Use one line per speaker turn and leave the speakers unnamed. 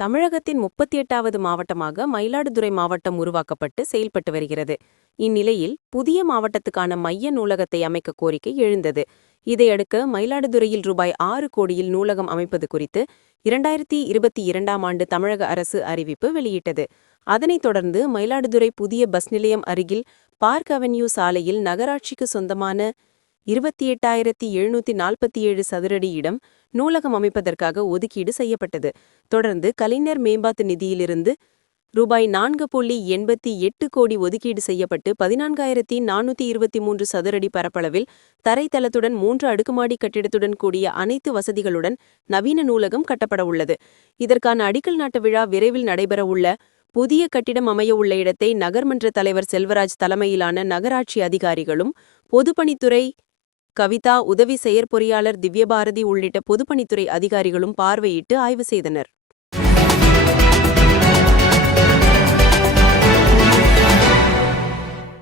தமிழகத்தின் முப்பத்தி எட்டாவது மாவட்டமாக மயிலாடுதுறை மாவட்டம் உருவாக்கப்பட்டு செயல்பட்டு வருகிறது. இந்நிலையில் புதிய மாவட்டத்துக்கான மைய நூலகத்தை அமைக்க கோரிக்கை எழுந்தது. இதையடுக்க மயிலாடுதுறையில் ரூபாய் ஆறு கோடியில் நூலகம் அமைப்பது குறித்து இரண்டாயிரத்தி இருபத்தி இரண்டாம் ஆண்டு தமிழக அரசு அறிவிப்பு வெளியிட்டது. அதனைத் தொடர்ந்து மயிலாடுதுறை புதிய பஸ் நிலையம் அருகில் பார்க் அவென்யூ சாலையில் நகராட்சிக்கு சொந்தமான இருபத்தி எட்டாயிரத்தி எழுநூத்தி நாற்பத்தி ஏழு சதுரடி இடம் நூலகம் அமைப்பதற்காக ஒதுக்கீடு செய்யப்பட்டது. தொடர்ந்து கலைஞர் மேம்பாட்டு நிதியிலிருந்து ரூபாய் நான்கு புள்ளி எண்பத்தி எட்டு கோடி ஒதுக்கீடு செய்யப்பட்டு பதினான்காயிரத்தி நானூத்தி இருபத்தி மூன்று சதுரடி பரப்பளவில் தரைத்தளத்துடன் மூன்று அடுக்குமாடி கட்டிடத்துடன் கூடிய அனைத்து வசதிகளுடன் நவீன நூலகம் கட்டப்பட உள்ளது. இதற்கான அடிக்கல் நாட்டு விழா விரைவில் நடைபெறவுள்ள புதிய கட்டிடம் அமைய உள்ள இடத்தை நகர்மன்ற தலைவர் செல்வராஜ் தலைமையிலான நகராட்சி அதிகாரிகளும் பொதுப்பணித்துறை கவிதா உதவி செயற்பொறியாளர் திவ்யபாரதி உள்ளிட்ட பொதுப்பணித்துறை அதிகாரிகளும் பார்வையிட்டு ஆய்வு செய்தனர்.